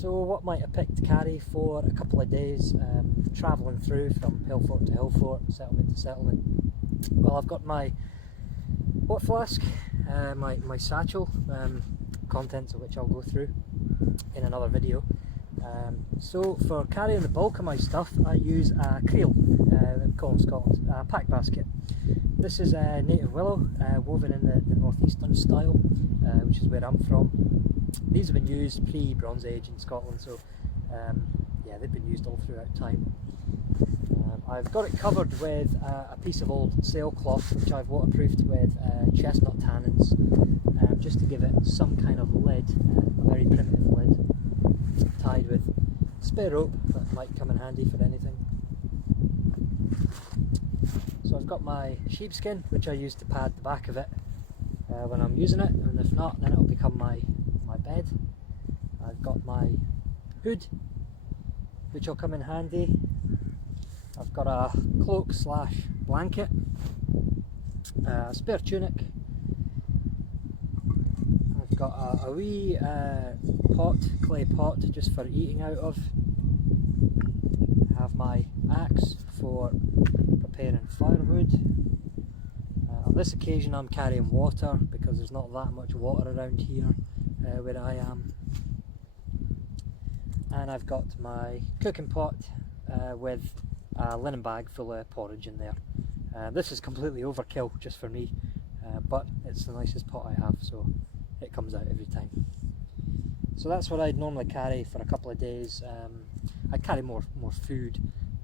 So what might I pick to carry for a couple of days travelling through from hillfort to hillfort, settlement to settlement? Well, I've got my water flask, my satchel, contents of which I'll go through in another video. So for carrying the bulk of my stuff, I use a creel, we call in Scotland, a pack basket. This is a native willow, woven in the northeastern style, which is where I'm from. These have been used pre-Bronze Age in Scotland, so yeah, they've been used all throughout time. I've got it covered with a piece of old sailcloth, which I've waterproofed with chestnut tannins, just to give it some kind of lid, a very primitive lid, tied with spare rope that might come in handy for anything. So I've got my sheepskin, which I use to pad the back of it when I'm using it, and if not, then it'll become my bed. I've got my hood, which will come in handy. I've got a cloak slash blanket, a spare tunic. I've got a wee clay pot just for eating out of. I have my axe for preparing firewood. On this occasion I'm carrying water because there's not that much water around here where I am. And I've got my cooking pot with a linen bag full of porridge in there. This is completely overkill just for me, but it's the nicest pot I have, so it comes out every time. So that's what I'd normally carry for a couple of days. I'd carry more food,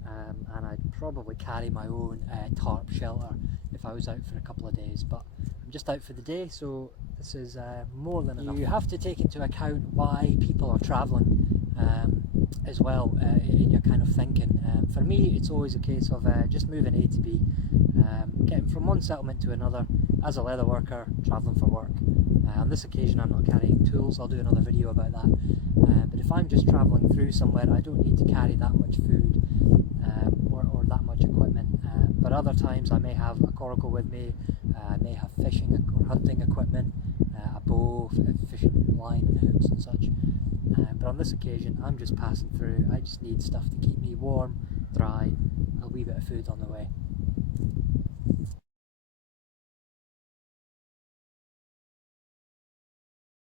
and I'd probably carry my own tarp shelter if I was out for a couple of days, but I'm just out for the day, so this is more than enough. You have to take into account why people are travelling as well in your kind of thinking. For me, it's always a case of just moving A to B, getting from one settlement to another as a leather worker, travelling for work. On this occasion I'm not carrying tools, I'll do another video about that, but if I'm just travelling through somewhere, I don't need to carry that much food or that much equipment, but other times I may have a coracle with me, I may have fishing or hunting equipment, a bow, fishing line and hooks and such, but on this occasion I'm just passing through. I just need stuff to keep me warm, dry, a wee bit of food on the way.